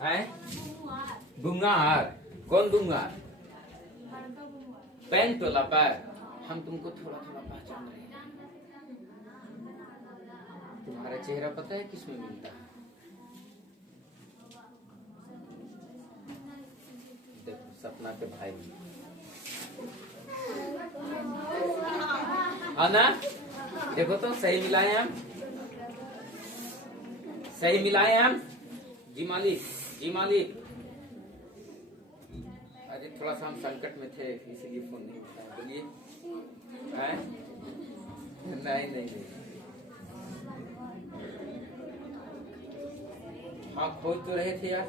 है बुंगार। कौन बुंगार? पैंट वाला पैर। हम तुमको थोड़ा थोड़ा पहचान रहे हैं। तुम्हारा चेहरा पता है किसमें मिलता है? देखो सपना के भाई ना, देखो तो सही मिलाए हम, सही मिलाए हम। जी मालिक, जी मालिक। अरे थोड़ा सा हम संकट में थे इसीलिए फोन नहीं उठाया। बोलिए। नहीं नहीं नहीं, हाँ खोज तो रहे थे यार।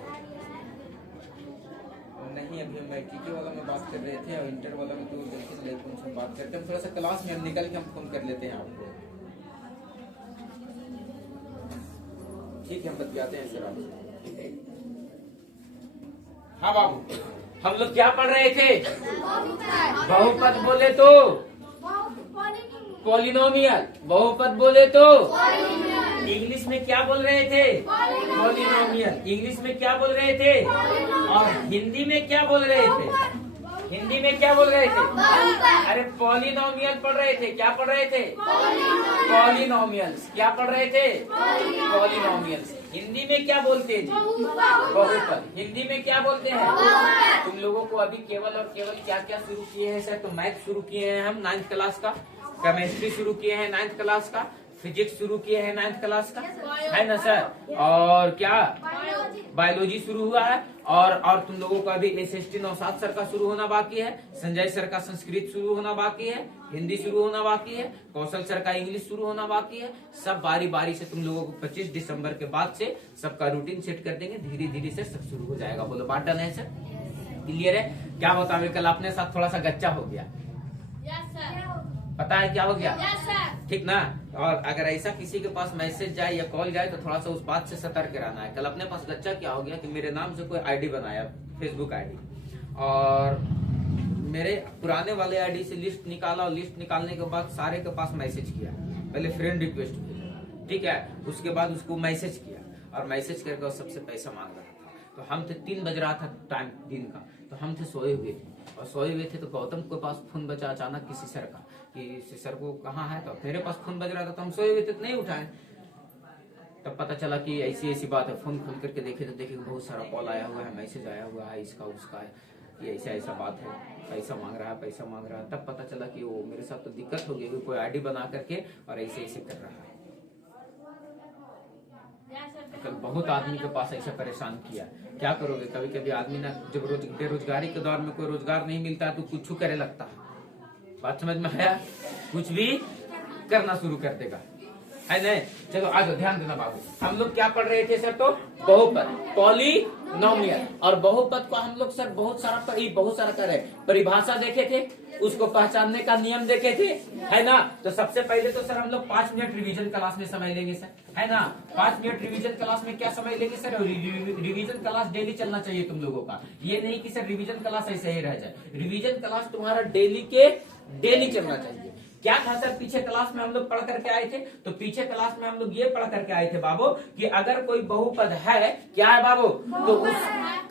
नहीं अभी हम टीके वाला में बात कर रहे थे और इंटर वाला में तो देखिए उनसे बात करते हैं। थोड़ा सा क्लास में हम निकल के हम फोन कर लेते हैं आपको। ठीक है हम बतियाते हैं सर आपसे। हाँ बाबू, हम लोग क्या पढ़ रहे थे? बहुपद बोले तो पॉलिनोमियल, बहुपद बोले तो इंग्लिश में क्या बोल रहे थे? पॉलिनोमियल। इंग्लिश में क्या बोल रहे थे? और हिंदी में क्या बोल रहे थे? हिंदी में क्या बोल रहे थे? अरे पॉलिनोमियल पढ़ रहे थे। क्या पढ़ रहे थे? पॉलिनोमियल्स। क्या पढ़ रहे थे? पॉलिनोमियल्स। हिंदी में क्या बोलते थे? बहुपद। हिंदी में क्या बोलते हैं? तुम लोगों को अभी केवल और केवल क्या क्या शुरू किए हैं सर? तो मैथ शुरू किए हैं हम 9th क्लास का, केमिस्ट्री शुरू किए हैं 9th क्लास का, फिजिक्स शुरू किए हैं 9th क्लास का, है ना सर? और क्या बायोलॉजी शुरू हुआ है। और तुम लोगों का अभी SST नौशाद सर का शुरू होना बाकी है, संजय सर का संस्कृत शुरू होना बाकी है, हिंदी शुरू होना बाकी है, कौशल सर का इंग्लिश शुरू होना बाकी है। सब बारी बारी से तुम लोगों को 25 दिसंबर के बाद से सबका रूटीन सेट कर देंगे। धीरे धीरे से सब शुरू हो जाएगा। बोलो बात डन है सर? क्लियर है? क्या बताओ, कल अपने साथ थोड़ा सा गच्चा हो गया। पता है क्या हो गया? ठीक ना? और अगर ऐसा किसी के पास मैसेज जाए या कॉल जाए तो थोड़ा सा उस बात से सतर्क रहना है। कल अपने पास गच्चा क्या हो गया कि मेरे नाम से कोई आईडी बनाया, फेसबुक आईडी, और मेरे पुराने वाले आईडी से लिस्ट निकाला और लिस्ट निकालने के बाद सारे के पास मैसेज किया। पहले फ्रेंड रिक्वेस्ट भेजा, ठीक है, उसके बाद उसको मैसेज किया और मैसेज करके वो सबसे पैसा मांग रहा था। तो हम थे 3 बज रहा था टाइम दिन का, तो हम थे सोए हुए थे और सोए हुए थे तो गौतम के पास फोन बचा अचानक किसी सर का कि सर को कहाँ है। तो मेरे पास फोन बज रहा था तो हम सोए हुए थे तो नहीं उठाए। तब पता चला कि ऐसी ऐसी बात है। फोन खोल करके देखे तो देखे बहुत सारा कॉल आया हुआ है, मैसेज आया हुआ है, इसका उसका है, ये ऐसा ऐसा बात है, पैसा मांग रहा है, पैसा मांग रहा है। तब पता चला कि वो मेरे साथ तो दिक्कत हो गई, कोई आईडी बना करके और ऐसे ऐसे कर रहा है। कल बहुत आदमी के पास ऐसा परेशान किया। क्या करोगे? कभी कभी आदमी ना जब बेरोजगारी के दौर में कोई रोजगार नहीं मिलता है तो कुछ करे लगता है। बात समझ में आया? कुछ भी करना शुरू कर देगा, है नहीं? चलो आ जाओ, ध्यान देना बाबू। हम लोग क्या पढ़ रहे थे सर? तो बहुपद, पॉलिनोमियल। और बहुपद को हम लोग सर बहुत सारा कर रहे, परिभाषा देखे थे, उसको पहचानने का नियम देखे थे, है ना? तो सबसे पहले तो सर हम लोग 5 मिनट रिवीजन क्लास में समय लेंगे सर, है ना? 5 मिनट रिवीजन क्लास में क्या समय लेंगे सर? रिवीजन क्लास डेली चलना चाहिए तुम लोगों का। ये नहीं कि सर रिवीजन क्लास ऐसे ही रह जाए। रिवीजन क्लास तुम्हारा डेली चलना चाहिए। क्या था सर पीछे क्लास में हम लोग पढ़ करके आए थे? तो पीछे क्लास में हम लोग ये पढ़ करके आए थे बाबू कि अगर कोई बहुपद है, क्या है बाबू, तो उस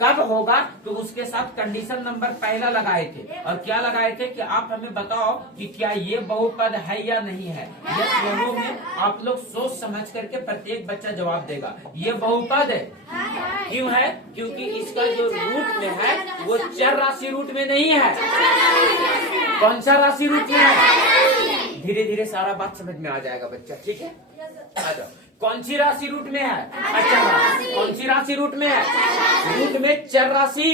कब होगा तो उसके साथ कंडीशन नंबर पहला लगाए थे। और क्या लगाए थे कि आप हमें बताओ कि क्या ये बहुपद है या नहीं है। ये दोनों में आप लोग सोच समझ करके प्रत्येक बच्चा जवाब देगा। ये बहुपद है। क्यों है? क्योंकि इसका जो रूट में है वो चर राशि रूट में नहीं है। कौन सा राशि रूट में है? धीरे धीरे सारा बात समझ में आ जाएगा बच्चा, ठीक है? आ जाओ। कौन सी राशि रूट में है? अच्छा, कौन सी राशि रूट में है? रूट में चर राशि।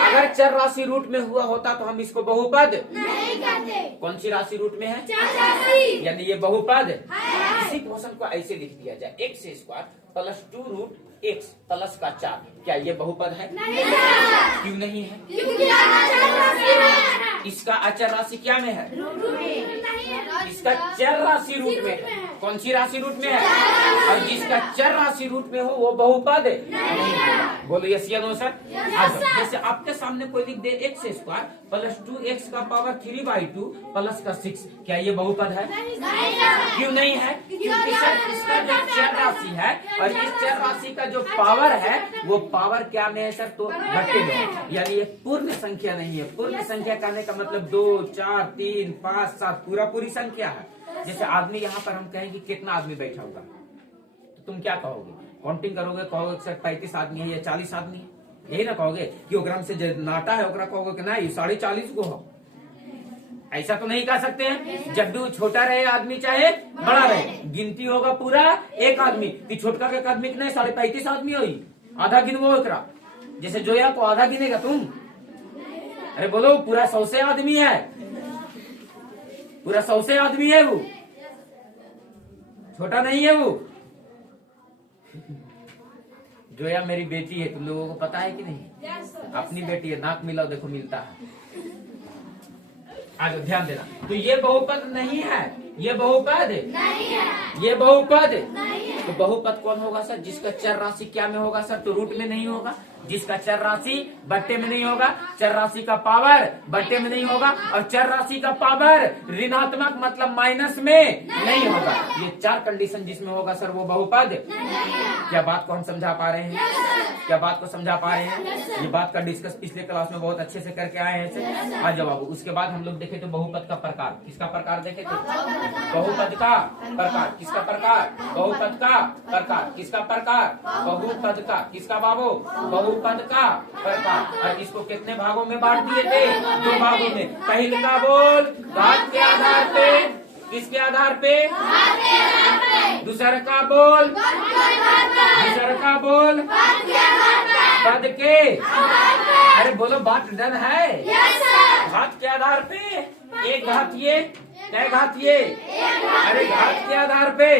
अगर चर राशि रूट में हुआ होता तो हम इसको बहुपद नहीं कहते। कौन सी राशि रूट में है? चर राशि, यानी ये बहुपद। इसी क्वेश्चन को ऐसे लिख दिया जाए, x² + 2 रूट x + का 4। क्या ये बहुपद है? नहीं है। क्यों नहीं है? क्योंकि इसका अचर राशि क्या में है? रूट में। इसका चर राशि रूट में है। कौन सी राशि रूट में है? और जिसका चर राशि रूट में हो वो बहुपद है। बोलो यस या नो सर। जैसे आपके सामने कोई लिख दे एक्स स्क्वायर प्लस 2x का पावर 3/2 प्लस का 6, क्या ये बहुपद है? क्यों नहीं है? क्योंकि सर इसका जो चर राशि है और इस चर राशि का जो पावर है वो पावर क्या में है सर? तो बट्टे में है, यानी ये पूर्ण संख्या नहीं है। पूर्ण संख्या कहने का मतलब 2, 4, 3, 5, 7 पूरी संख्या है। जैसे आदमी यहाँ पर हम कहें कि कितना आदमी बैठा होगा तो तुम क्या कहोगे? काउंटिंग करोगे, कहोगे सर 35 आदमी है या 40 आदमी है, यही ना कहोगे? कि ओकरा से जो नाटा है ओकरा कहोगे कि नहीं 40.5 को हो। ऐसा तो नहीं कह सकते हैं। जब भी वो छोटा रहे आदमी चाहे बड़ा रहे, गिनती होगा पूरा एक आदमी कि छोटका के आदमी की नहीं 35.5 आदमी होगी, आधा गिनवो एकरा। जैसे जोया को आधा गिनेगा तुम? अरे बोलो पूरा 100 से आदमी है, पूरा 100 से आदमी है, वो छोटा नहीं है। वो जोया मेरी बेटी है, तुम लोगों को पता है कि नहीं? अपनी बेटी है, नाक मिलाओ देखो मिलता है। आगे ध्यान देना। तो ये बहुपद नहीं है, ये बहुपद नहीं है, ये बहुपद नहीं है। तो बहुपद कौन होगा सर? जिसका चर राशि क्या में होगा सर? तो रूट में नहीं होगा। जिसका चर राशि बट्टे में नहीं होगा, चर राशि का पावर बट्टे में नहीं होगा, और चर राशि का पावर ऋणात्मक मतलब माइनस में नहीं होगा। ये 4 कंडीशन जिसमें होगा सर वो बहुपद। क्या बात को हम समझा पा रहे हैं? क्या बात को समझा पा रहे हैं? ये बात का डिस्कस पिछले क्लास में बहुत अच्छे से करके आए हैं। आ जाओ बाबू। उसके बाद हम लोग देखे तो बहुपद का प्रकार। किसका प्रकार देखे थे? बहुपद का प्रकार। किसका प्रकार? बहुपद का प्रकार। किसका प्रकार? बहुपद का। किसका बाबू? बहुपद का प्रकार। और इसको कितने भागों में बांट दिए थे? 2 भागों में। पहले का बोल घात के आधार पे, किसके आधार पे? दूसरा का बोल, दूसरा का बोल पद के। अरे बोलो बात डन है? घात के आधार पे एक घात ये, क्या घात ये? अरे घात के आधार पे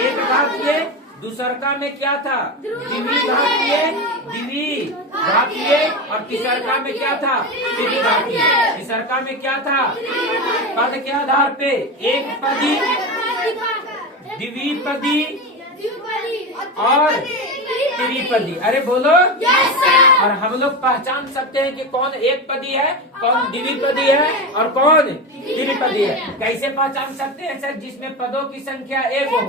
एक घात ये, दूसरका में क्या था? द्विवी घातीय, द्विवी घातीय, और तीसरका में क्या था? त्रिवी घातीय। तीसरका में क्या था? पद के आधार पे एक पदी, द्विपदी और त्रिपदी। अरे बोलो। और हम लोग पहचान सकते हैं कि कौन एक पदी है, कौन द्विपदी है और कौन त्रिपदी है। कैसे पहचान सकते हैं सर? जिसमें पदों की संख्या एक हो।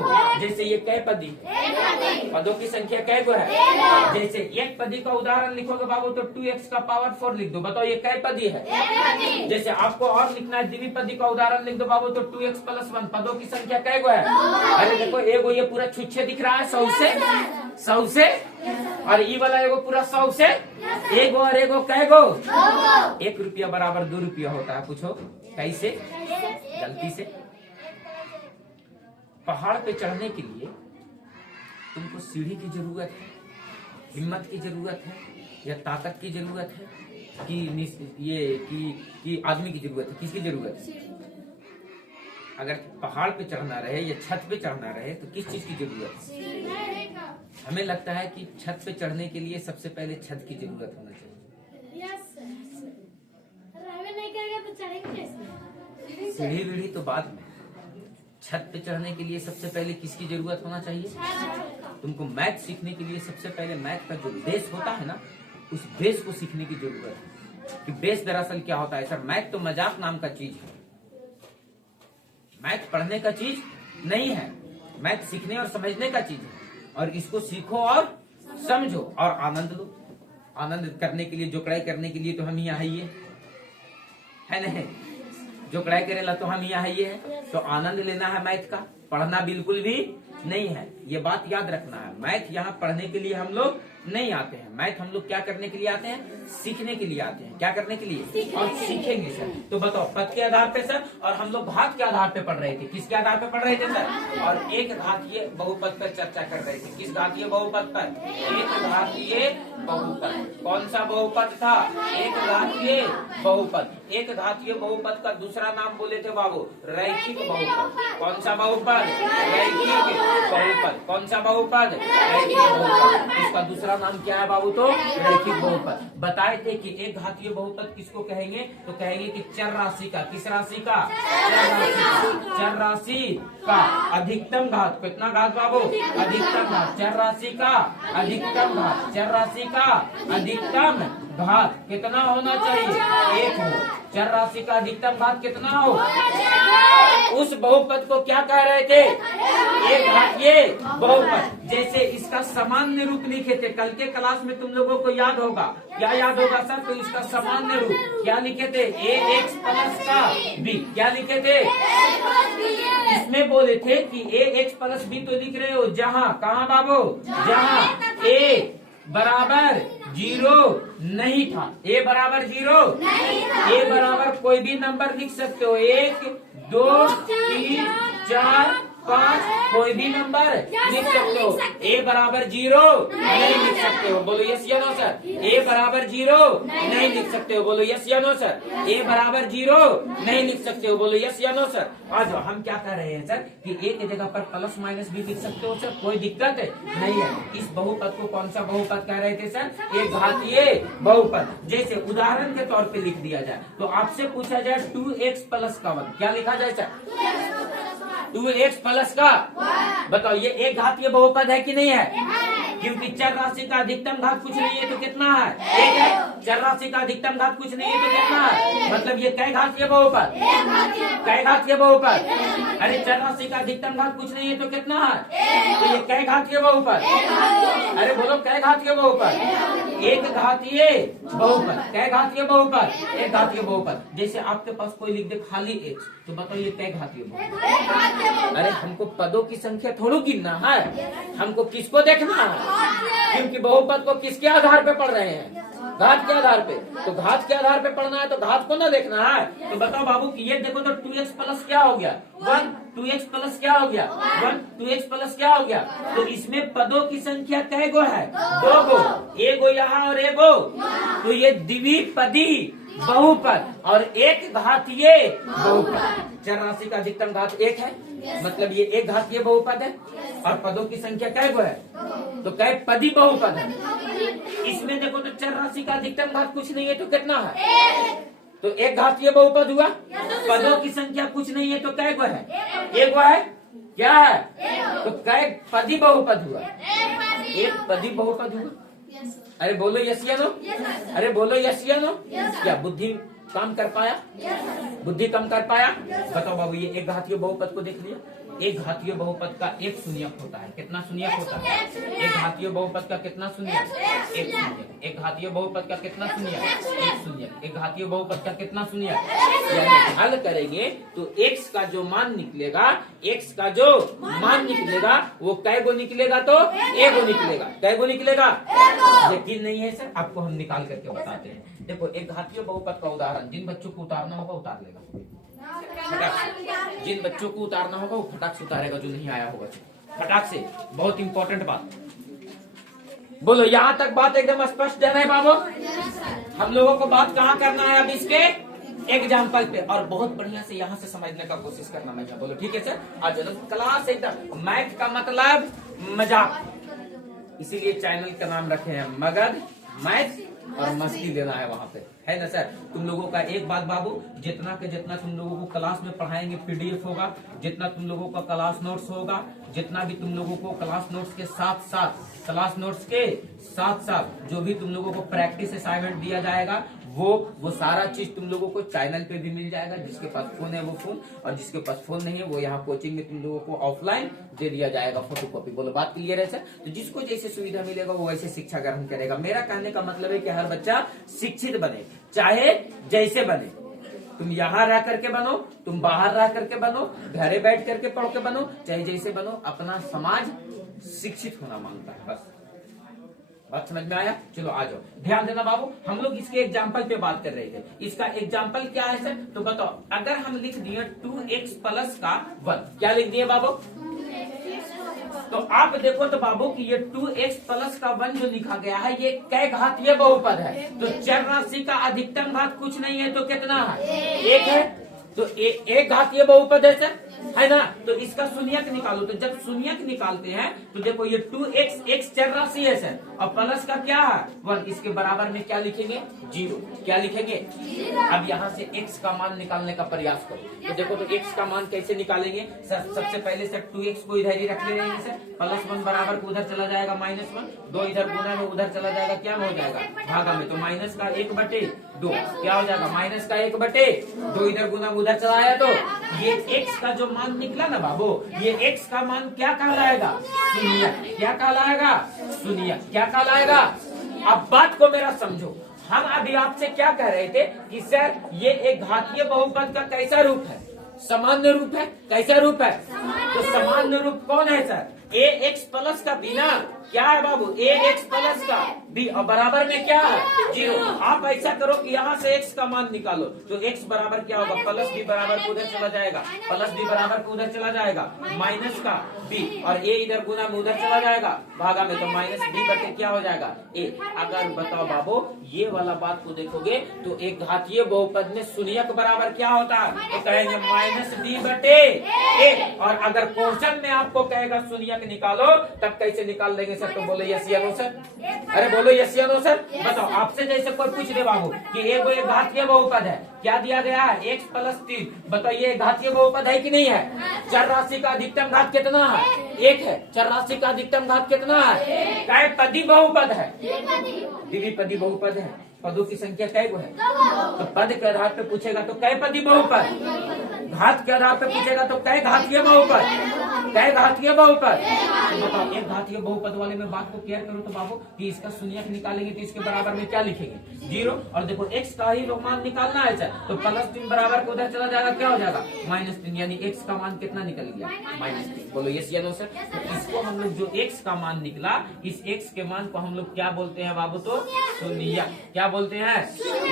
जैसे ये कै पदी? पदों की संख्या कै को है? जैसे एक पदी का उदाहरण लिखोगे बाबू तो 2x का पावर 4 लिख दो। बताओ ये कै पदी है? जैसे आपको और लिखना है द्विपदी का उदाहरण लिख दो बाबू तो 2x + 1। पदों की संख्या कै को है? अरे देखो एगो ये पूरा छुच्छे दिख रहा है 100 से, और ई वाला एगो पूरा 100 से। एगो और एगो कैगो? 1 रुपया बराबर 2 रुपया होता है। पूछो कैसे? गलती से। पहाड़ पे चढ़ने के लिए तुमको सीढ़ी की जरूरत है, हिम्मत की जरूरत है, या ताकत की जरूरत है, कि आदमी की जरूरत है? किसकी जरूरत है? अगर पहाड़ पे चढ़ना रहे या छत पे चढ़ना रहे तो किस चीज की जरूरत है? हमें लगता है कि छत पे चढ़ने के लिए सबसे पहले छत की जरूरत होना चाहिए। सीढ़ी वीढ़ी तो बाद में। छत पे चढ़ने के लिए सबसे पहले किसकी जरूरत होना चाहिए? तुमको मैथ सीखने के लिए सबसे पहले मैथ का जो बेस होता है ना, उस बेस को सीखने की जरूरत है। कि बेस दरअसल क्या होता है सर? मैथ तो मजाक नाम का चीज है, मैथ पढ़ने का चीज नहीं है। मैथ सीखने और समझने का चीज है, और इसको सीखो और समझो और आनंद लो। आनंद करने के लिए, जोकड़ाई करने के लिए तो हम यहाँ आइए है नहीं? जोकड़ाई करेला तो हम यहाँ आइए है। तो आनंद लेना है मैथ का, पढ़ना बिल्कुल भी नहीं है। ये बात याद रखना है। मैथ यहाँ पढ़ने के लिए हम लोग नहीं आते हैं। मैथ हम लोग क्या करने के लिए आते हैं? सीखने के लिए आते हैं। क्या करने के लिए? और सीखेंगे सर। तो बताओ पद के आधार पे सर, और हम लोग घात के आधार पे पढ़ रहे थे। किसके आधार पे पढ़ रहे थे सर? और एक घातीय बहुपद पर चर्चा कर रहे थे। किस घातीय बहुपद पर? एक घातीय बहुपद। कौन सा बहुपद था? एक घातीय बहुपद। एक घातीय बहुपद का दूसरा नाम बोले थे बाबू रैखिक बहुपद। कौन सा बहुपद? रैखिक बहुपद। बहुपद। कौन सा बहुपद? रैखिक बहुपद। इसका दूसरा नाम क्या है बाबू? तो रैखिक बहुपद। बताए थे कि एक घातीय बहुपद किसको कहेंगे? तो कहेंगे कि चर राशि का, किस राशि का? चर राशि का अधिकतम घात। कितना घात बाबू? अधिकतम घात। चर राशि का अधिकतम घात, चर राशि का अधिकतम घात कितना होना चाहिए? 1 हो। चर राशि का अधिकतम घात कितना हो? उस बहुपद को क्या कह रहे थे? एक घातीय बहुपद। जैसे इसका सामान्य रूप लिखे थे कल के क्लास में, तुम लोगों को याद होगा। क्या याद होगा सर? तो इसका सामान्य रूप क्या लिखे थे? ax प्लस का b। क्या लिखे थे? इसमें बोले थे कि ax प्लस b तो लिख रहे हो जहाँ, कहाँ बाबू? जहाँ a बराबर 0 नहीं था। a बराबर 0 a बराबर कोई भी नंबर लिख सकते हो, 1 2 3 4 5 कोई भी नंबर लिख सकते हो। a बराबर 0 नहीं लिख सकते हो, बोलो यस या नो सर। a बराबर 0 नहीं लिख सकते हो, बोलो यस या नो सर। a बराबर 0 नहीं लिख सकते हो, बोलो यस या नो सर। आ जाओ, हम क्या कर रहे हैं सर कि a की जगह पर प्लस माइनस भी लिख सकते हो सर, कोई दिक्कत नहीं है। इस बहुपद को कौन सा बहुपद कह रहे थे सर? एक घातीय बहुपद। जैसे उदाहरण के तौर पे लिख दिया जाए तो आपसे पूछा जाए 2x प्लस का 1, क्या लिखा जाए सर? 2x प्लस का, बताओ ये एक घातीय बहुपद है कि नहीं है? क्योंकि चर राशि का अधिकतम घात कुछ नहीं है तो कितना है? 1 है। चर राशि का अधिकतम घात कुछ नहीं है तो कितना है? मतलब ये कै घातीय बहुपद? कै घातीय बहुपद? अरे चर राशि का अधिकतम घात कुछ नहीं है तो कितना है? तो ये कै घातीय बहुपद? अरे बोलो कै घातीय बहुपद? एक घातीय बहुपद। कै घातीय बहुपद? एक घातीय बहुपद। जैसे आपके पास कोई लिख दे खाली x, तो बताओ ये कै घातीय बहुपद? अरे हमको पदों की संख्या थोड़ी गिनना है, हमको किसको देखना है? क्योंकि बहुपद को किसके आधार पे पढ़ रहे हैं? घात के आधार पे। तो घात के आधार पे पढ़ना है तो घात को ना देखना है। तो बताओ बाबू कि ये देखो तो 2x प्लस क्या हो गया? 1। 2x प्लस क्या हो गया? 1। 2x प्लस क्या हो गया? तो इसमें पदों की संख्या कै गो है? 2 गो। एगो यहाँ और एगो, तो ये द्विपदी बहुपद और एक घातीय बहुपद। चर राशि का अधिकतम घात 1 है, मतलब ये एक घातीय बहुपद है। और पदों की संख्या कै गो है? तो कै पदी बहुपद है। इसमें देखो तो चर राशि का अधिकतम घात कुछ नहीं है तो कितना है? तो एक घातीय बहुपद हुआ। पदों की संख्या कुछ नहीं है तो कै गो है? एक गो है। क्या है? तो कै पदी बहुपद हुआ? एक पदी बहुपद हुआ। अरे बोलो यस या नो? अरे बोलो यस या नो? क्या बुद्धि काम कर पाया? बुद्धि कम कर पाया? बताओ बाबू ये एक घातीय बहुपद को देख लिया। एक घातीय बहुपद का एक शून्यक होता है। कितना शून्यक होता है? एक घातीय बहुपद का कितना शून्यक? एक शून्यक। एक घातीय बहुपद का कितना शून्यक? एक शून्यक। एक घातीय बहुपद का कितना शून्यक? यानी हल करेंगे तो x का जो मान निकलेगा, x का जो मान निकलेगा वो कै गो निकलेगा? तो एक गो निकलेगा। कै गो निकलेगा? यकीन नहीं है सर, आपको हम निकाल करके बताते हैं। देखो एक घातीय बहुपद का उदाहरण, जिन बच्चों को उतारना होगा उतार लेगा, जिन बच्चों को उतारना होगा वो फटाक से उतारेगा, जो नहीं आया होगा फटाक से। बहुत इंपॉर्टेंट बात, बोलो यहाँ तक बात एकदम स्पष्ट है बाबू? हम लोगों को बात कहाँ करना है? अब इसके एग्जाम्पल पे, और बहुत बढ़िया से यहाँ से समझने का कोशिश करना है। बोलो ठीक है सर। आज क्लास एकदम, मैथ का मतलब मजाक, इसीलिए चैनल का नाम रखे हैं मगध मैथ, और मस्ती देना है वहाँ पे, है ना सर? तुम लोगों का एक बात बाबू, जितना के जितना तुम लोगों को क्लास में पढ़ाएंगे पीडीएफ होगा, जितना तुम लोगों का क्लास नोट्स होगा, जितना भी तुम लोगों को क्लास नोट्स के साथ साथ जो भी तुम लोगों को प्रैक्टिस असाइनमेंट दिया जाएगा वो सारा चीज तुम लोगों को चैनल पे भी मिल जाएगा। जिसके पास फोन है वो फोन, और जिसके पास फोन नहीं है वो यहाँ कोचिंग में तुम लोगों को ऑफलाइन दे दिया जाएगा फोटोकॉपी। बोलो बात क्लियर है सर? तो जिसको जैसे सुविधा मिलेगा वो वैसे शिक्षा ग्रहण करेगा। मेरा कहने का मतलब है कि हर बच्चा शिक्षित बने, चाहे जैसे बने। तुम यहाँ रह करके बनो, तुम बाहर रह करके बनो, घरे बैठ करके पढ़ के बनो, चाहे जैसे बनो, अपना समाज शिक्षित होना मांगता है। बस बात समझ में आया? चलो आ जाओ, ध्यान देना बाबू। हम लोग इसके एग्जाम्पल पे बात कर रहे थे। इसका एग्जाम्पल क्या है सर? तो बताओ, अगर हम लिख दिए 2x प्लस का 1, क्या लिख दिए बाबू? तो आप देखो तो बाबू कि ये 2x प्लस का 1 जो लिखा गया है ये कै घातीय बहुपद है? तो चर राशि का अधिकतम घात कुछ नहीं है तो कितना है? 1 है। तो एक घातीय बहुपद है सर। है ना। तो इसका शून्यक निकालो। तो जब शून्यक निकालते हैं तो देखो ये 2x x चर राशि है सर, और प्लस का क्या है 1, इसके बराबर में क्या लिखेंगे 0। क्या लिखेंगे? अब यहाँ से x का मान निकालने का प्रयास करो। तो देखो तो x का मान कैसे निकालेंगे सर? सबसे पहले सर 2x को इधर ही रख ले रहे सर, +1 बराबर को उधर चला जाएगा -1, 2 इधर गुना में उधर चला जाएगा, क्या हो जाएगा भागा में, तो माइनस का 1/2 क्या हो जाएगा माइनस का 1/2 इधर गुना में उधर चला आया। तो ये x का जो मान निकला ना बाबू, ये x का मान क्या कहलाएगा? शून्य। क्या कहलाएगा? शून्य। क्या कहलाएगा? अब बात को मेरा समझो। हम अभी आपसे क्या कह रहे थे कि सर ये एक घातीय बहुपद का कैसा रूप है? सामान्य रूप है। कैसा रूप है? तो सामान्य रूप कौन है सर? ax प्लस का बिना क्या है बाबू? ax प्लस का b, और बराबर में क्या है 0। आप ऐसा करो कि यहाँ से x का मान निकालो, तो x बराबर क्या होगा? प्लस b बराबर को उधर चला जाएगा, प्लस b बराबर को उधर चला जाएगा, माइनस का b, और a इधर गुना में उधर चला जाएगा भागा में, तो -b/, क्या हो जाएगा a। अगर बताओ बाबू ये वाला बात को देखोगे तो एक घातीय बहुपद में शून्यक बराबर क्या होता है? तो कहेंगे -b/a। और अगर क्वेश्चन में आपको कहेगा शून्यक निकालो, तब कैसे निकाल देंगे सर? तो बोलो यस या नो सर। अरे बोलो यस या नो सर। बताओ, आपसे जैसे कोई पूछ दे बाबू कि एक घातीय बहुपद है, क्या दिया गया है x + 3, बताइए घातीय बहुपद है कि नहीं है? चर राशि का अधिकतम घात कितना है? 1 है। चर राशि का अधिकतम घात कितना है? कै पदी बहुपद है? द्विपदी बहुपद है। पदों की संख्या कै गो है? तो पद के आधार पे पूछेगा तो कै पदी बहुपद, घात के आधार पे पूछेगा तो कै घातीय बहुपद, कै घातीय बहुपद। तो बताओ एक घातीय बहुपद वाले में बात को क्लियर करो तो बाबू कि इसका शून्यक निकालेंगे तो इसके बराबर में क्या लिखेंगे 0। और देखो x का ही मान निकालना है सर, तो +3 बराबर को उधर चला जाएगा, क्या हो जाएगा -3, यानी x का मान कितना निकल गया -3। बोलो यस या नो सर। तो इसको हम लोग जो x का मान निकला, इस x के मान को हम लोग क्या बोलते हैं बाबू? तो शून्य। क्या बोलते हैं?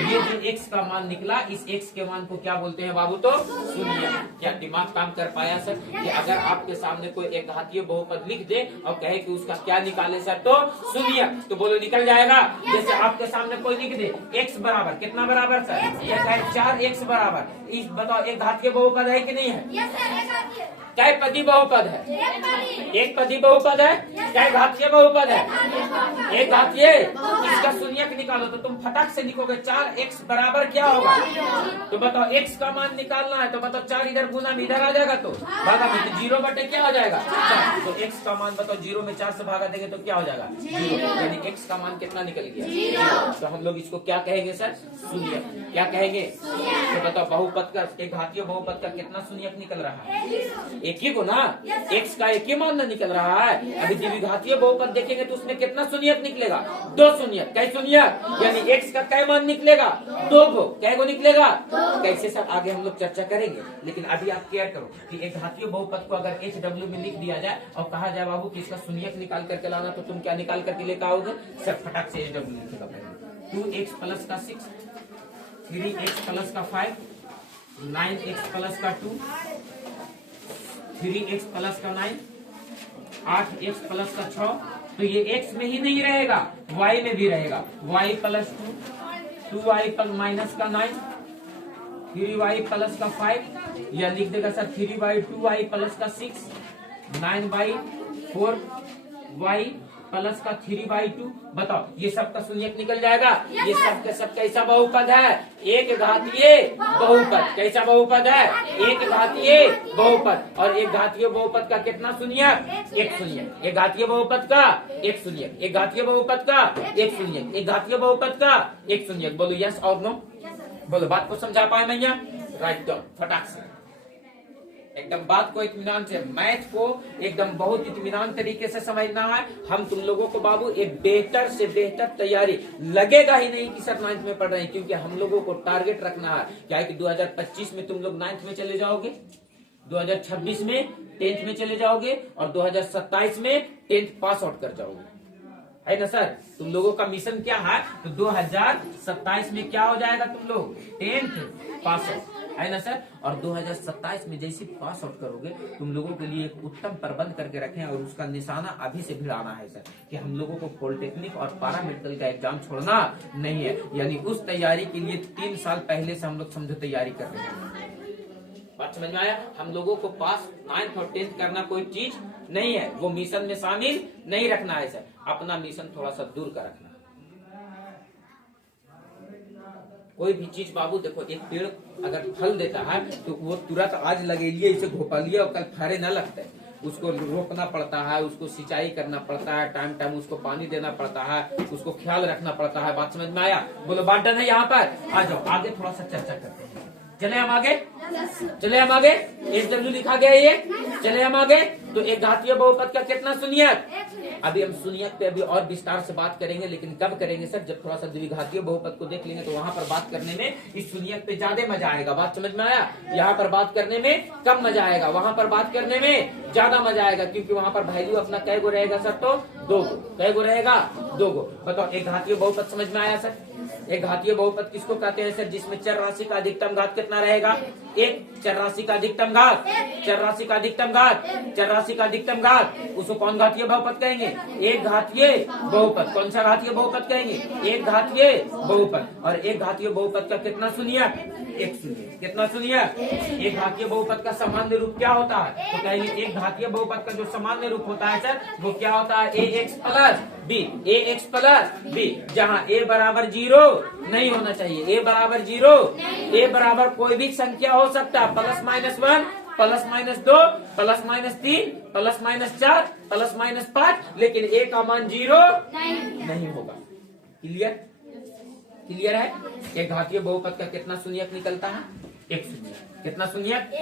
ये जो x का मान निकला, इस x के मान को क्या बोलते हैं बाबू? तो शून्य। क्या दिमाग काम कर पाया सर? कि अगर आपके सामने कोई एक घातीय बहुपद लिख दे और कहे कि उसका क्या निकाले सर? तो शून्य। तो बोलो निकल जाएगा। जैसे आपके सामने कोई लिख दे x बराबर कितना बराबर सर? ये कहे 4x बराबर, इस बताओ एक घातीय बहुपद है कि नहीं है? क्या पदी बहुपद है? एक पदी बहुपद है। क्या घातीय बहुपद है? एक घातीय। इसका शून्यक निकालो तो तुम फटाक से लिखोगे 4x बराबर क्या होगा? तो बताओ x का मान निकालना है, तो बताओ 4 इधर गुना में इधर आ जाएगा, तो भागा में, तो 0/, क्या हो जाएगा 4। तो x का मान बताओ 0 में 4 से भागा देंगे तो क्या हो जाएगा 0, यानी x का मान कितना निकल गया 0। तो हम लोग इसको क्या कहेंगे सर? शून्य। क्या कहेंगे? तो बताओ बहुपद का, एक घातीय बहुपद का कितना शून्यक निकल रहा है? एक ही को ना, x का एक ही मान ना निकल रहा है। अभी द्विघातीय बहुपद देखेंगे तो उसमें कितना शून्यक निकलेगा? 2 शून्यक। कै शून्यक? यानी x का कै मान निकलेगा? 2 गो। कै गो निकलेगा? कैसे सर आगे हम लोग चर्चा करेंगे, लेकिन अभी आप केयर करो कि एक घातीय बहुपद को अगर HW में लिख दिया जाए और कहा जाए बाबू कि इसका शून्यक निकाल करके लाना, तो तुम क्या निकाल करके लेकर आओगे सर? फटाक से HW लिखेगा पहले। 2x प्लस का 6, 3x प्लस का 5, 9x प्लस का 2, 3x प्लस का 9, 8x प्लस का 6। तो ये x में ही नहीं रहेगा, y में भी रहेगा। y प्लस 2, 2y माइनस का 9, 3y प्लस का 5, या लिख देगा सर 3y 2y प्लस का 6, 9y 4y प्लस का 3/2। बताओ ये सब का शून्यक निकल जाएगा। ये सब के सब कैसा बहुपद है? एक घातीय बहुपद। कैसा बहुपद है? एक घातीय बहुपद। और एक घातीय बहुपद का कितना शून्यक? एक शून्यक। एक घातीय बहुपद का एक शून्यक। एक घातीय बहुपद का एक शून्यक। एक घातीय बहुपद का एक शून्यक। बोलो यस और नो। बोलो बात को समझा पाए मैया? राइट डाउन फटाक से एकदम बात को इत्मीनान से, मैथ को एकदम बहुत इत्मीनान तरीके से समझना है। हम तुम लोगों को बाबू एक बेहतर से बेहतर तैयारी, लगेगा ही नहीं कि सर 9th में पढ़ रहे हैं, क्योंकि हम लोगों को टारगेट रखना है क्या है कि 2025 में तुम लोग 9th में चले जाओगे, 2026 में 10th में चले जाओगे और 2027 में 10th पास आउट कर जाओगे, है ना सर? तुम लोगों का मिशन क्या है? तो 2027 में क्या हो जाएगा? तुम लोग 10th पास आउट, है ना सर? और 2027 में जैसे पास आउट करोगे, तुम लोगों के लिए एक उत्तम प्रबंध करके रखें और उसका निशाना अभी से भिड़ाना है सर, कि हम लोगों को पॉलिटेक्निक और पारा मेडिकल का एग्जाम छोड़ना नहीं है। यानी उस तैयारी के लिए 3 साल पहले से हम लोग समझो तैयारी कर रहे हैं। बात समझ में आया? हम लोगों को पास 9th और 10th करना कोई चीज नहीं है, वो मिशन में शामिल नहीं रखना है सर। अपना मिशन थोड़ा सा दूर का रखना। कोई भी चीज बाबू देखो, एक पेड़ अगर फल देता है तो वो तुरंत आज लगेलिए, इसे घोपा लिया और कल फरे न लगते, उसको रोकना पड़ता है, उसको सिंचाई करना पड़ता है, टाइम टाइम उसको पानी देना पड़ता है, उसको ख्याल रखना पड़ता है। बात समझ में आया? बोलो बात डन है यहाँ पर? आ जाओ आगे थोड़ा सा चर्चा करते हैं। चले हम आगे, चले हम आगे। SW लिखा गया ये, चले हम आगे। तो एक घातीय बहुपद का कितना सुनियत? अभी हम सुनियत पे अभी और विस्तार से बात करेंगे, लेकिन कब करेंगे सर? जब थोड़ा सा द्विघातीय बहुपद को देख लेंगे तो वहां पर बात करने में इस सुनियत पे ज्यादा मजा आएगा। बात समझ में आया? यहाँ पर बात करने में कम मजा आएगा, वहां पर बात करने में ज्यादा मजा आएगा, क्योंकि वहां पर वैल्यू अपना कै गो रहेगा सर? तो 2 गो। कै गो रहेगा? 2 गो। बताओ एक घातीय बहुपद समझ में आया सर? एक घातीय बहुपद किसको कहते हैं सर? जिसमें चर राशि का अधिकतम घात कितना रहेगा? 1। चर राशि का अधिकतम घात, चर राशि का अधिकतम घात, चर राशि का अधिकतम घात, उसको कौन घातीय बहुपद कहेंगे? एक घातीय बहुपद। कौन सा घातीय बहुपद कहेंगे? एक घातीय बहुपद। और एक घातीय बहुपद का कितना सुनिए? 1 सुनिए। कितना सुनिए? एक घातीय बहुपद का सामान्य रूप क्या होता है? तो कहेंगे एक घातीय बहुपद का जो सामान्य रूप होता है सर, वो क्या होता है? ax plus b, ax plus b, जहाँ a बराबर 0 नहीं होना चाहिए। a बराबर 0, a बराबर कोई भी संख्या हो सकता है, +-1, +-2, +-3, +-4, +-5, लेकिन a का मान 0 नहीं होगा। क्लियर? क्लियर है? एक घातीय बहुपद का कितना सुनियत निकलता है? 1 सुनियत। कितना सुनियत?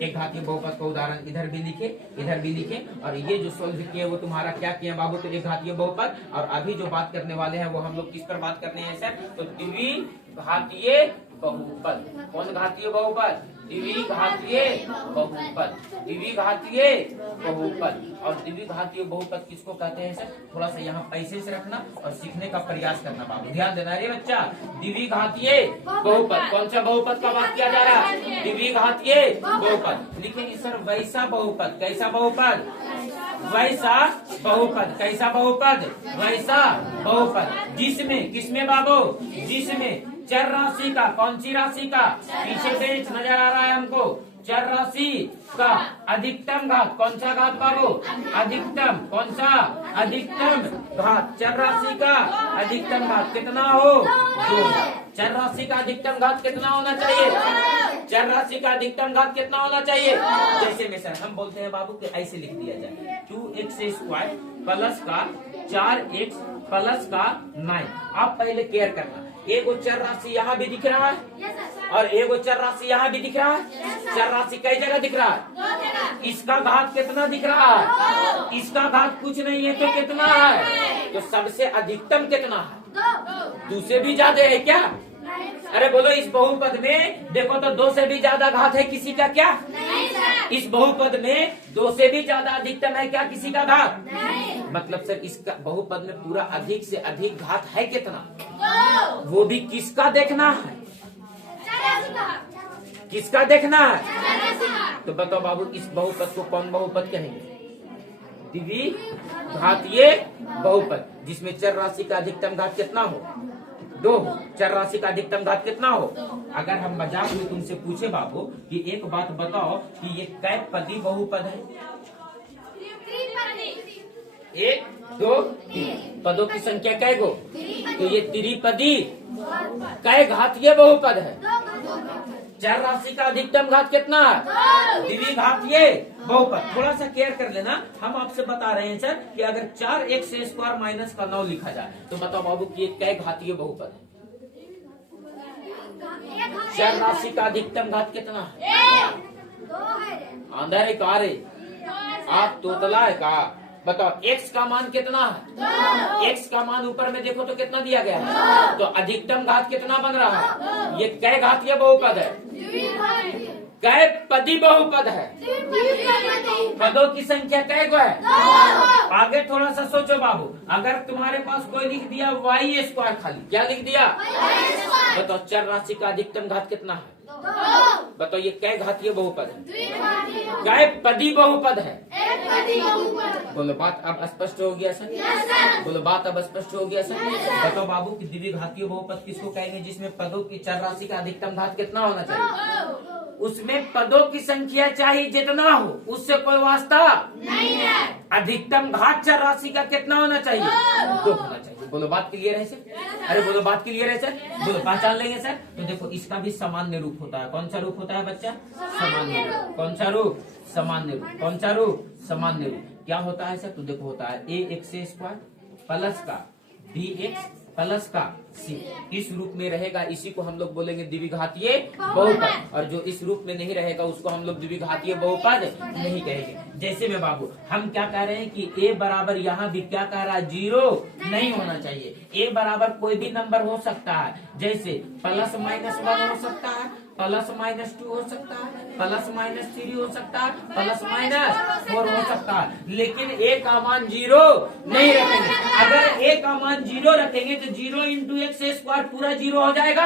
एक घातीय बहुपद का उदाहरण इधर भी लिखे, इधर भी लिखे, और ये जो सोल्व किए वो तुम्हारा क्या किया बाबू? तो एक घातीय बहुपद। और अभी जो बात करने वाले हैं वो हम लोग किस पर बात करने हैं सर? तो द्विघातीय बहुपद। कौन घातीय बहुपद? द्विघातीय बहुपद। द्विघातीय बहुपद। और द्विघातीय बहुपद किसको कहते हैं सर? थोड़ा सा यहाँ पैसे से रखना और सीखने का प्रयास करना बाबू, ध्यान देना रे बच्चा। द्विघातीय बहुपद, कौन सा बहुपद का बात किया जा रहा है? द्विघातीय बहुपद। लिखेंगे सर वैसा बहुपद। कैसा बहुपद? वैसा बहुपद। कैसा बहुपद? वैसा बहुपद। जिसमें, किसमें बाबू? जिसमें चर राशि का, कौन सी राशि का? पीछे पेज नजर आ रहा है हमको। चर राशि का अधिकतम घात, कौन सा घात बाबू? अधिकतम। कौन सा? अधिकतम घात। चर राशि का अधिकतम घात कितना हो? 2। चर राशि का अधिकतम घात कितना होना चाहिए? चर राशि का अधिकतम घात कितना होना चाहिए? जैसे में सर हम बोलते हैं बाबू कि ऐसे लिख दिया जाए, 2x² प्लस का 4x प्लस का 9। आप पहले केयर करना, एक चर राशि यहाँ भी दिख रहा है और एक चर राशि यहाँ भी दिख रहा है। चर राशि कई जगह दिख रहा है? इसका घात कितना दिख रहा है? इसका घात कुछ नहीं है तो कितना है? तो सबसे अधिकतम कितना है? 2 से भी ज्यादा है क्या? अरे बोलो, इस बहुपद में देखो तो 2 से भी ज्यादा घात है किसी का क्या? इस बहुपद में 2 से भी ज्यादा अधिकतम है क्या किसी का घात? मतलब सर इसका बहुपद में पूरा अधिक से अधिक घात है कितना? वो भी किसका देखना है? किसका देखना है? तो बताओ बाबू, इस बहुपद को कौन बहुपद कहेंगे? द्विघातीय बहुपद, जिसमें चर राशि का अधिकतम घात कितना हो? 2 हो। चर राशि का अधिकतम घात कितना हो? अगर हम मजाक में तुमसे पूछे बाबू कि एक बात बताओ कि ये कै पदी बहुपद है? 1, 2, 3 पदों की संख्या कै गो? तो ये त्रिपदी कै घातीय बहुपद है? चर राशि का अधिकतम घात कितना है? द्विघातीय बहुपद। थोड़ा सा केयर कर लेना, हम आपसे बता रहे हैं सर कि अगर 4x² माइनस का 9 लिखा जाए तो बताओ बाबू कि ये कै घातीय बहुपद है? चर राशि का अधिकतम घात कितना है? अंदर है का रे? आप तोतला है का? बताओ x का मान कितना है? x का मान ऊपर में देखो तो कितना दिया गया है? तो अधिकतम घात कितना बन रहा है? ये कै घातीय बहुपद है? कै पदी बहुपद है? पदों की संख्या कै गो है? आगे थोड़ा सा सोचो बाबू, अगर तुम्हारे पास कोई लिख दिया y² खाली, क्या लिख दिया? बताओ चर राशि का अधिकतम घात कितना है? बताओ ये कै घातीय बहुपद है? कै पदी बहुपद है? बोलो बात अब स्पष्ट हो गया सर? बोलो बात अब स्पष्ट हो गया सर? बताओ बाबू कि द्विघातीय बहुपद किसको कहेंगे? जिसमें पदों की चर राशि का अधिकतम घात कितना होना चाहिए? उसमें पदों की संख्या चाहिए जितना हो, उससे कोई वास्ता नहीं है। अधिकतम घात चर राशि का कितना होना चाहिए? 2 होना चाहिए। बोलो बात क्लियर है सर? अरे बोलो बात क्लियर है सर? बोलो पहचान लेंगे सर? तो देखो इसका भी सामान्य रूप होता है। कौन सा रूप होता है बच्चा? सामान्य रूप। कौन सा रूप? सामान्य रूप। कौन सा रूप? सामान्य रूप। क्या होता है सर? तो देखो होता है ax² प्लस का bx प्लस का c, इस रूप में रहेगा, इसी को हम लोग बोलेंगे द्विघातीय बहुपद। और जो इस रूप में नहीं रहेगा उसको हम लोग द्विघातीय बहुपद नहीं कहेंगे। जैसे में बाबू हम क्या कह रहे हैं कि a बराबर यहाँ भी क्या कह रहा है? 0 नहीं होना चाहिए। a बराबर कोई भी नंबर हो सकता है, जैसे +-1 हो सकता है, +-2 हो सकता है, +-3 हो सकता है, +-4 हो सकता है, लेकिन a का मान 0 नहीं रखेंगे। अगर a का मान 0 रखेंगे तो 0 × x² पूरा 0 हो जाएगा।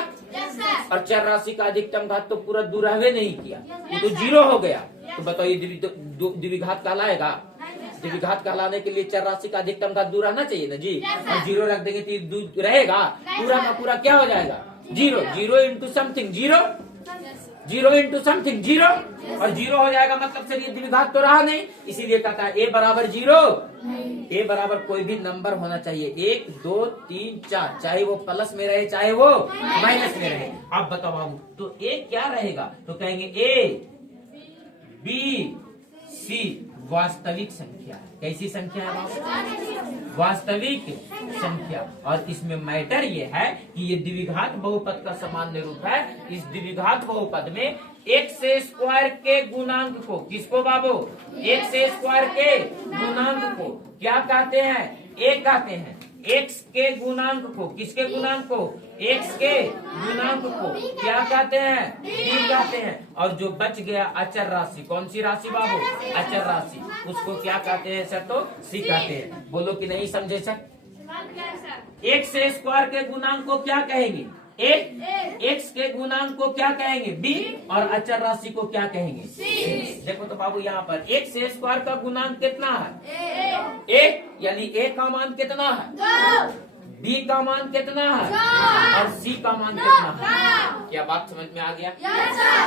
और चर राशि का अधिकतम घात तो पूरा दुरावे नहीं किया, वो तो 0 हो गया। तो बताओ ये द्विघात कहलाएगा? द्विघात कहलाने के लिए चर राशि का अधिकतम घात दूर रहना चाहिए ना जी। और 0 रख देंगे तो रहेगा, पूरा का पूरा क्या हो जाएगा? 0। 0 × समथिंग 0, 0 × समथिंग 0, और 0 हो जाएगा, मतलब सर ये द्विघात तो रहा नहीं, इसीलिए कहता है a बराबर 0। a बराबर कोई भी नंबर होना चाहिए, 1, 2, 3, 4, चाहे वो प्लस में रहे चाहे वो माइनस में रहे। अब बताओ बाबू तो a क्या रहेगा? तो कहेंगे a b c वास्तविक संख्या है। कैसी संख्या है बाबू? वास्तविक संख्या। और इसमें मैटर ये है कि ये द्विघात बहुपद का सामान्य रूप है। इस द्विघात बहुपद में x² के गुणांक को, किसको बाबू? x² के गुणांक को क्या कहते हैं? a कहते हैं। x के गुणांक को, किसके गुणांक को? x के गुणांक को क्या कहते हैं? b कहते हैं। और जो बच गया अचर राशि, कौन सी राशि बाबू? अचर राशि, उसको क्या कहते हैं सर? तो c कहते हैं। बोलो कि नहीं समझे सर? x² के गुणांक को क्या कहेंगे? a, x के गुणांक को क्या कहेंगे? b, और अचर राशि को क्या कहेंगे? c। देखो तो बाबू यहाँ पर x² का गुणांक कितना है? a, यानी a का मान कितना है? b का मान कितना है? और c का मान कितना है? क्या बात समझ में आ गया?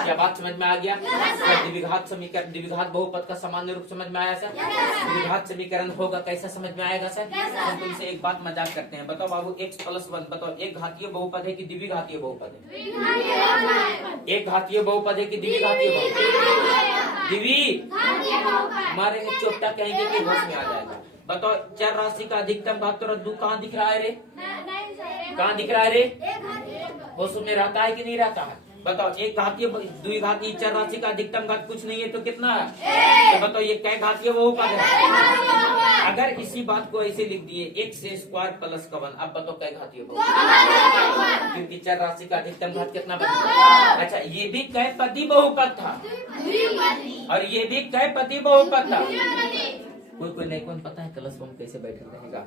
क्या बात समझ में आ गया? क्या द्विघात समीकरण, द्विघात बहुपद का सामान्य रूप समझ में आया सर? द्विघात समीकरण होगा कैसा समझ में आएगा सर? हम तुमसे एक बात मजाक करते हैं, बताओ बाबू x+1 बताओ एक घातीय बहुपद है कि द्विघातीय बहुपद है? एक घातीय बहुपद है कि द्विघातीय बहुपद? हमारे चोटा कहेंगे कि होश में आ जाएगा। बताओ चर राशि का अधिकतम घात तो रद्दू कहाँ दिख रहा है रे? कहाँ दिख रहा है रे? होश में रहता है कि नहीं रहता है? बताओ एक घातीय द्विघातीय चर राशि का अधिकतम घात कुछ नहीं है तो कितना है? तो बताओ ये कै घातीय बहुपद है? अगर इसी बात को ऐसे लिख दिए x² + 1, अब बताओ कै घातीय बहुपद? क्योंकि चर राशि का अधिकतम घात कितना बना? अच्छा ये भी कै पदी बहुपद था, और ये भी कै पदी बहुपद था। कोई नहीं कौन पता है क्लास में कैसे बैठल रहेगा?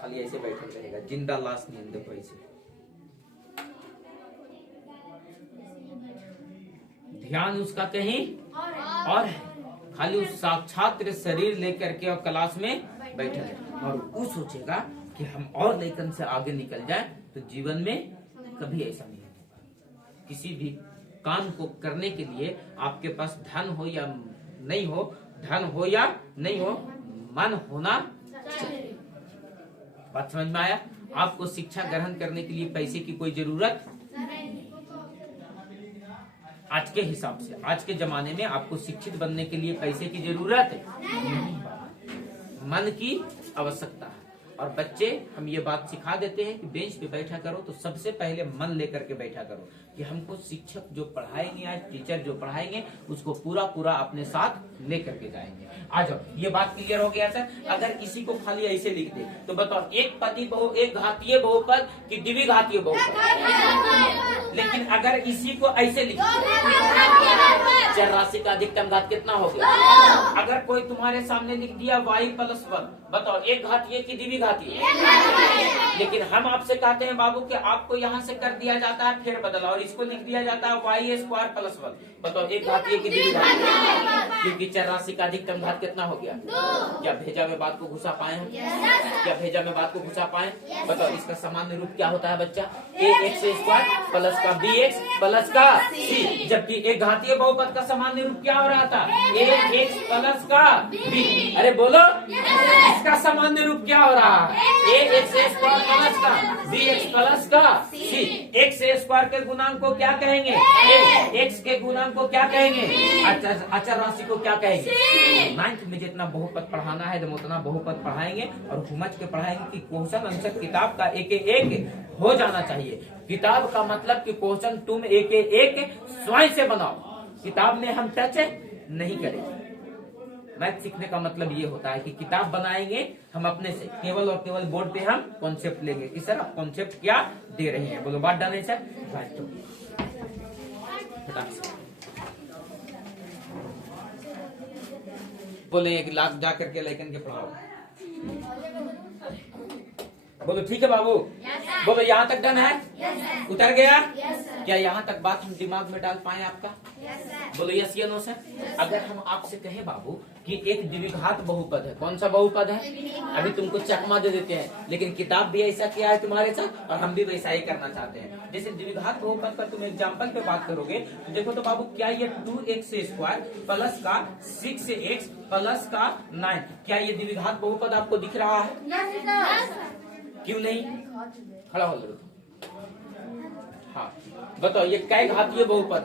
खाली ऐसे बैठल रहेगा, जिंदा लाश नहीं। देखो ऐसे ध्यान उसका कहीं और है, खाली उस साक्षात शरीर लेकर के और क्लास में बैठल है, और वो सोचेगा कि हम और लेकर से आगे निकल जाए। तो जीवन में कभी ऐसा नहीं होगा। किसी भी काम को करने के लिए आपके पास धन हो या नहीं हो, धन हो या नहीं हो, मन होना चाहिए। बात समझ में आया? आपको शिक्षा ग्रहण करने के लिए पैसे की कोई जरूरत आज के हिसाब से, आज के जमाने में आपको शिक्षित बनने के लिए पैसे की जरूरत नहीं, मन की आवश्यकता है। और बच्चे हम ये बात सिखा देते हैं कि बेंच पे बैठा करो तो सबसे पहले मन लेकर के बैठा करो कि हमको शिक्षक जो पढ़ाएंगे, आज टीचर जो पढ़ाएंगे उसको पूरा पूरा अपने साथ लेकर के जाएंगे। आ जाओ, ये बात क्लियर हो गया सर? अगर इसी को खाली ऐसे लिख दे तो बताओ एक घातीय बहुपद कि द्विघातीय बहुपद? लेकिन अगर इसी को ऐसे लिख चर राशि का अधिकतम घात कितना हो गया? अगर कोई तुम्हारे सामने लिख दिया y+1, बताओ एक घातीय की द्विघातीय? लेकिन हम आपसे कहते हैं बाबू कि आपको यहाँ से कर दिया जाता है फिर बदला, और इसको लिख दिया जाता है y² + 1, बताओ एक घातीय की द्विघातीय? क्योंकि चर राशि का अधिकतम घात कितना हो गया? क्या भेजा में बात को घुसा पाए हम? क्या भेजा में बात को घुसा पाए? बताओ इसका सामान्य रूप क्या होता है बच्चा? ax² + का bx प्लस का c, जबकि एक घातीय बहुपद का सामान्य रूप क्या हो रहा था, ax प्लस का b। अरे बोलो इसका सामान्य रूप क्या हो रहा है, ax स्क्वायर प्लस का bx प्लस का c। x स्क्वायर के गुणांक को क्या कहेंगे, x के गुणांक को क्या कहेंगे, अचर राशि को क्या कहेंगे। 9th में जितना बहुपद पढ़ाना है हम उतना बहुपद पढ़ाएंगे और समझ के पढ़ाएंगे कि क्वेश्चन आंसर किताब का एक एक हो जाना चाहिए। किताब का मतलब कि क्वेश्चन तुम एक एक स्वयं से बनाओ, किताब में हम टच नहीं करेंगे। मैथ सीखने का मतलब ये होता है कि किताब बनाएंगे हम अपने से, केवल और केवल बोर्ड पे हम कॉन्सेप्ट लेंगे कि सर आप कॉन्सेप्ट क्या दे रहे हैं। बोलो बात डालें सर, बोले एक लाख जा करके लेकिन के पढ़ाओ। बोलो ठीक है बाबू, बोलो यहाँ तक डन है, उतर गया। क्या यहाँ तक बात हम दिमाग में डाल पाए आपका? बोलो यस या नो सर। अगर हम आपसे कहें बाबू कि एक द्विघात बहुपद है, कौन सा बहुपद है, अभी तुमको चकमा दे देते हैं, लेकिन किताब भी ऐसा किया है तुम्हारे साथ और हम भी वैसा ही करना चाहते हैं। जैसे द्विघात बहुपद पर तुम एग्जाम्पल पे बात करोगे तो देखो तो बाबू क्या ये 2x स्क्वायर प्लस का 6x प्लस का 9, क्या ये द्विघात बहुपद आपको दिख रहा है? क्यों नहीं? खड़ा हो लो। हाँ बताओ ये कै घातीय बहुपद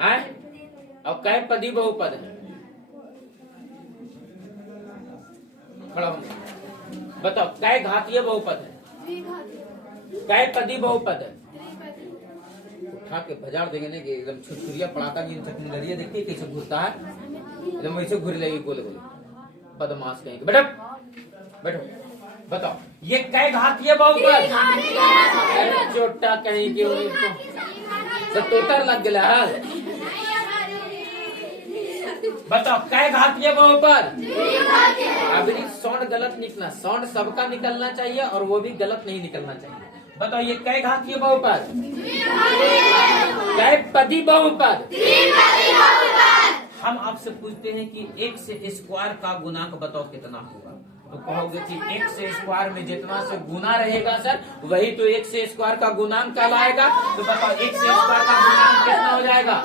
है और कै पदी बहुपद है? खड़ा हो बताओ कै घातीय बहुपद है, कै पदी बहुपद है? उठा के बाजार देंगे ना कि एकदम छुटछुरिया पड़ाता नहीं, चकमुंदरिया देखिए कैसे घूरता है, एकदम वैसे घूर लेगी गोले गोले बदमाश कहेंगे। बैठो बैठो बताओ ये कै घातीय बहुपद? चोटा कहीं की तोतर लग गया है। बताओ कै घातीय बहुपद? अभी साउंड गलत निकला, साउंड सबका निकलना चाहिए और वो भी गलत नहीं निकलना चाहिए। बताओ ये कै घातीय बहुपद? कै पदी बहुपद? हम आपसे पूछते हैं कि x स्क्वायर का गुणांक बताओ कितना होगा, तो कहोगे कि x स्क्वायर में जितना से गुना रहेगा सर वही तो x स्क्वायर का गुणांक कहलाएगा। तो बताओ x स्क्वायर का गुणांक कितना हो जाएगा?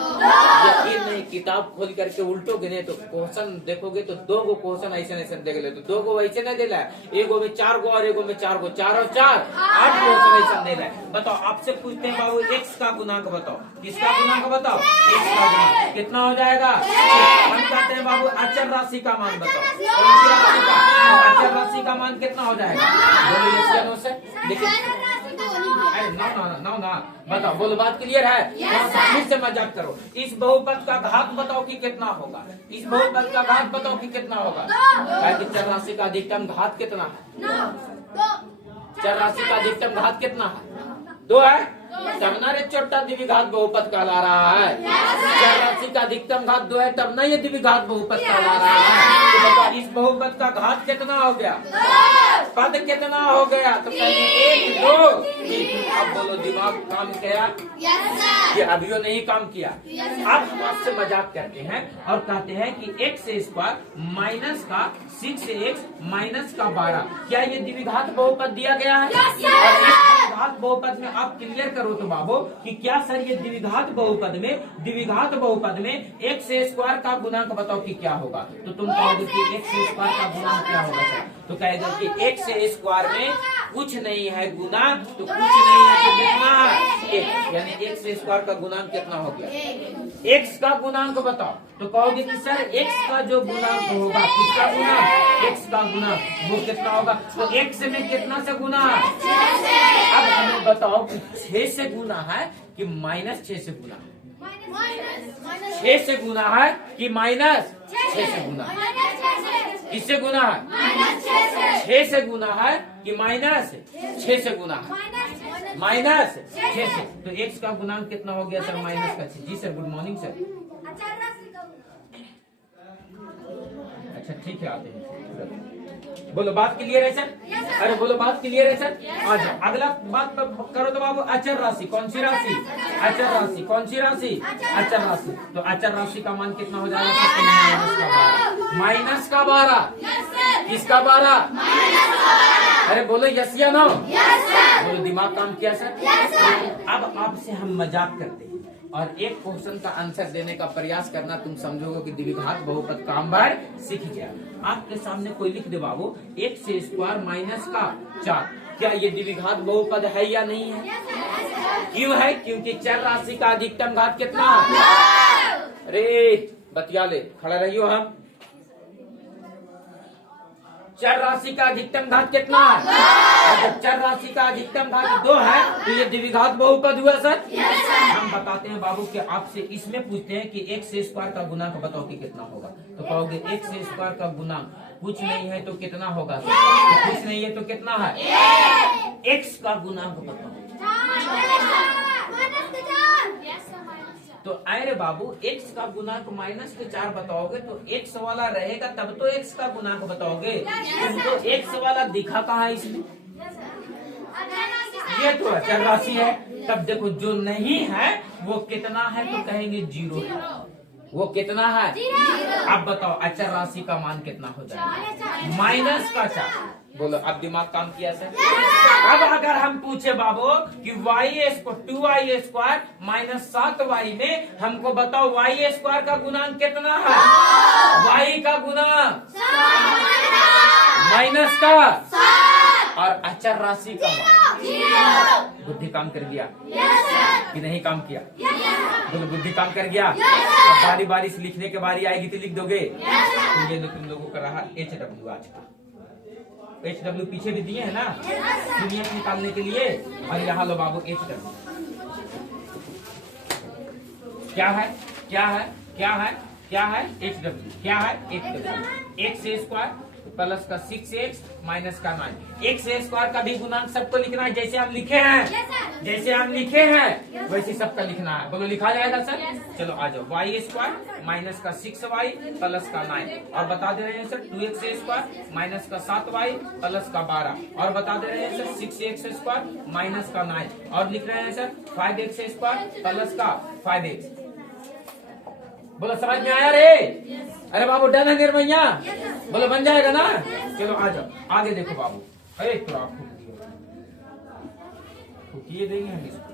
यकीन नहीं, किताब खोल करके उल्टो गिने तो क्वेश्चन देखोगे तो 2 गो क्वेश्चन ऐसे ऐसे देख ले, तो 2 गो ऐसे नहीं दे रहा है, एगो में 4 गो और एगो में 4 गो, 4 और 4 8 क्वेश्चन ऐसा दे रहा है। बताओ आपसे पूछते हैं बाबू x का गुणांक बताओ, किसका गुणांक बताओ? x का गुणांक कितना हो जाएगा? हम कहते हैं बाबू अचर राशि का मान बताओ, कौन सी राशि का? अचर राशि का मान कितना हो जाएगा? बोलो यस या नो सर। देखिए ना बताओ, बोलो बात क्लियर है? फिर से मजाक करो। इस बहुपद का घात बताओ कि कितना होगा, इस बहुपद का घात बताओ कि कितना होगा। चर राशि का अधिकतम घात कितना है? चर राशि का अधिकतम घात कितना है? 2 है, तब ना रे छोटा द्विघात बहुपद कहला रहा है। चर राशि का अधिकतम घात 2 है तब ना ये द्विघात बहुपद कहला रहा है। तो बताओ इस बहुपद का घात कितना हो गया? पद कितना हो गया? तो कहेंगे 1 2 3। अब बोलो दिमाग काम किया? ये अभी नहीं काम किया। अब हम आपसे मजाक करते हैं और कहते हैं कि x स्क्वायर माइनस का 6x माइनस का 12, क्या ये द्विघात बहुपद दिया गया है? और इस द्विघात बहुपद में आप क्लियर करो तो बाबू कि क्या सर ये द्विघात बहुपद में x स्क्वायर का गुणांक बताओ कि क्या होगा। तो तुम कहोगे कि x स्क्वायर का गुणांक क्या होगा सर, तो कहेगा कि x स्क्वायर में कुछ नहीं है गुना, तो कुछ नहीं है तो कितना है? 1, यानी x स्क्वायर का गुणांक कितना हो गया? x का गुणांक बताओ, तो कहोगे कि सर x का जो गुणांक होगा, किसका गुणांक? x का गुणांक वो कितना होगा? तो x में कितना से गुना है? अब हमें बताओ कि 6 से गुना है कि माइनस 6 से गुना? 6 से गुना है कि माइनस 6 से गुना? किससे गुना है? 6 से गुना है कि माइनस 6 से गुना है? माइनस 6 से। तो x का गुणांक कितना हो गया सर? माइनस का 6। जी सर, गुड मॉर्निंग सर। अच्छा ठीक है, आते हैं। बोलो बात क्लियर है सर? अरे बोलो बात क्लियर है सर? आज अगला बात करो तो बाबू अचर राशि, कौन सी राशि? अचर राशि, कौन सी राशि? अचर राशि। तो अचर राशि का मान कितना हो जाएगा? माइनस का 12। किसका 12? अरे बोलो यस या नो? Yes sir. बोलो दिमाग काम किया सर? Yes sir. अब आपसे हम मजाक करते हैं और एक क्वेश्चन का आंसर देने का प्रयास करना, तुम समझोगे कि द्विघात बहुपद काम बार सीख गया। आपके सामने कोई लिख दे बाबू x से स्क्वायर माइनस का 4, क्या ये द्विघात बहुपद है या नहीं है? क्यों है? क्योंकि चर राशि का अधिकतम घात कितना है? अरे बतिया ले, खड़ा रहियो। हम चर राशि का अधिकतम घात कितना है? अगर चर राशि का अधिकतम घात 2 है तो ये द्विघात बहुपद हुआ सर। हम बताते हैं बाबू कि आपसे इसमें पूछते हैं कि x से स्क्वायर का गुणांक बताओ कि कितना होगा, तो कहोगे x से स्क्वायर का गुणांक कुछ नहीं है तो कितना होगा सर? तो कुछ नहीं है तो कितना है? x का गुणांक बताओ। तो अरे बाबू x का गुणांक -4 बताओगे तो x वाला रहेगा तब तो x का गुणांक बताओगे। तुमको x वाला दिखा कहाँ है इसमें? ये तो अचर राशि है। तब देखो जो नहीं है वो कितना है तो कहेंगे 0 है। वो कितना है? अब बताओ अचर राशि का मान कितना हो जाएगा? -4। बोलो अब दिमाग काम किया सर? अब अगर हम पूछे बाबू कि y² 2y² -7y में हमको बताओ y² का गुणांक कितना है? y का गुणांक माइनस का और अचर राशि का मान। बुद्धि काम कर गया कि नहीं काम किया? बोलो बुद्धि काम कर गया? अब बारी बारी से लिखने के बारी आएगी तो लिख दोगे। तो ये तुम लोगों का रहा HW आज का। HW पीछे भी दिए है ना दुनिया निकालने के लिए, और यहाँ लो बाबू HW क्या है? क्या है? क्या है? क्या है? HW क्या है? HW x स्क्वायर प्लस का 6x माइनस का 9। x स्क्वायर का भी गुणांक सबको लिखना है जैसे हम लिखे हैं। जैसे हम लिखे हैं वैसे सबका लिखना है। बोलो लिखा जाएगा सर? चलो आ जाओ। y² माइनस का 6y प्लस का 9 और बता दे रहे हैं सर 2x² माइनस का 7y प्लस का 12 और बता दे रहे हैं सर 6x² माइनस का 9 और लिख रहे हैं सर 5x² प्लस का 5x। बोलो समझ में आया रे? अरे बाबू डन है निर्मैया? बोलो बन जाएगा ना? चलो आ जाओ आगे देखो बाबू। अरे तो आप किए देंगे हम इसको।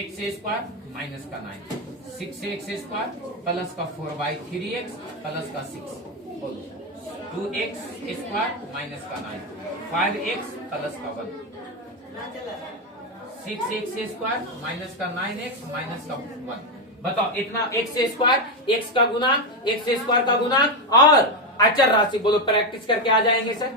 x² माइनस का 9 6x² प्लस का 4/3x प्लस का 6 बोलो 2x² माइनस का 9 5x प्लस का 1 6x² माइनस का 9x माइनस का 1। बताओ इतना x² का गुणांक x² का गुणांक और अचर राशि। बोलो प्रैक्टिस करके आ जाएंगे सर?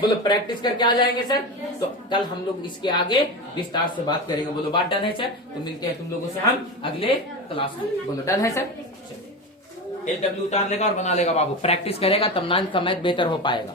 बोलो प्रैक्टिस करके आ जाएंगे सर? तो कल हम लोग इसके आगे विस्तार से बात करेंगे। बोलो बात डन है सर? तो मिलते हैं तुम लोगों से हम अगले क्लास में। बोलो डन है सर? HW उतार लेगा और बना लेगा बाबू। प्रैक्टिस करेगा तब 9th का मैथ बेहतर हो पाएगा।